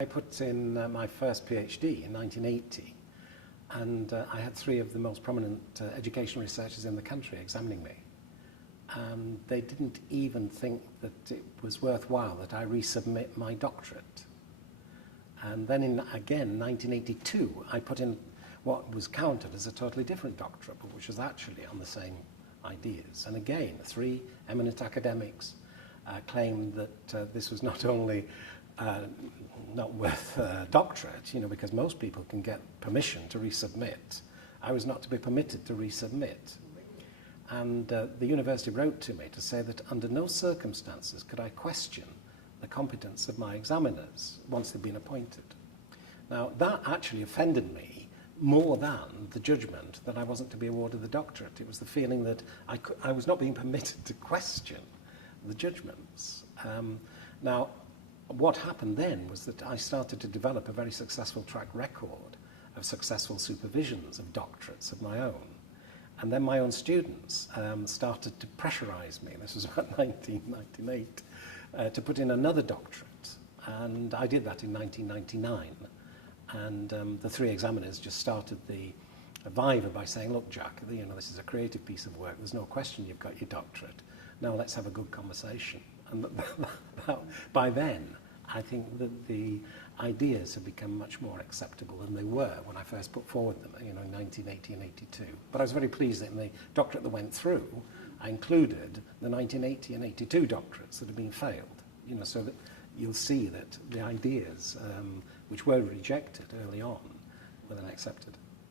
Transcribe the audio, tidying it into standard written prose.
I put in my first PhD in 1980, and I had three of the most prominent education researchers in the country examining me. And they didn't even think that it was worthwhile that I resubmit my doctorate. And then again, 1982, I put in what was counted as a totally different doctorate, but which was actually on the same ideas. And again, three eminent academics claimed that this was not only not worth a doctorate, because most people can get permission to resubmit. I was not to be permitted to resubmit. And the university wrote to me to say that under no circumstances could I question the competence of my examiners once they'd been appointed. Now, that actually offended me more than the judgment that I wasn't to be awarded the doctorate. It was the feeling that I was not being permitted to question the judgments. Now, what happened then was that I started to develop a very successful track record of successful supervisions of doctorates of my own. And then my own students started to pressurize me, this was about 1998, to put in another doctorate. And I did that in 1999. And the three examiners just started the viva by saying, look, Jack, this is a creative piece of work. There's no question you've got your doctorate. Now let's have a good conversation. And by then, I think that the ideas have become much more acceptable than they were when I first put forward them, in 1980 and 82. But I was very pleased that in the doctorate that went through, I included the 1980 and 82 doctorates that had been failed, so that you'll see that the ideas which were rejected early on were then accepted.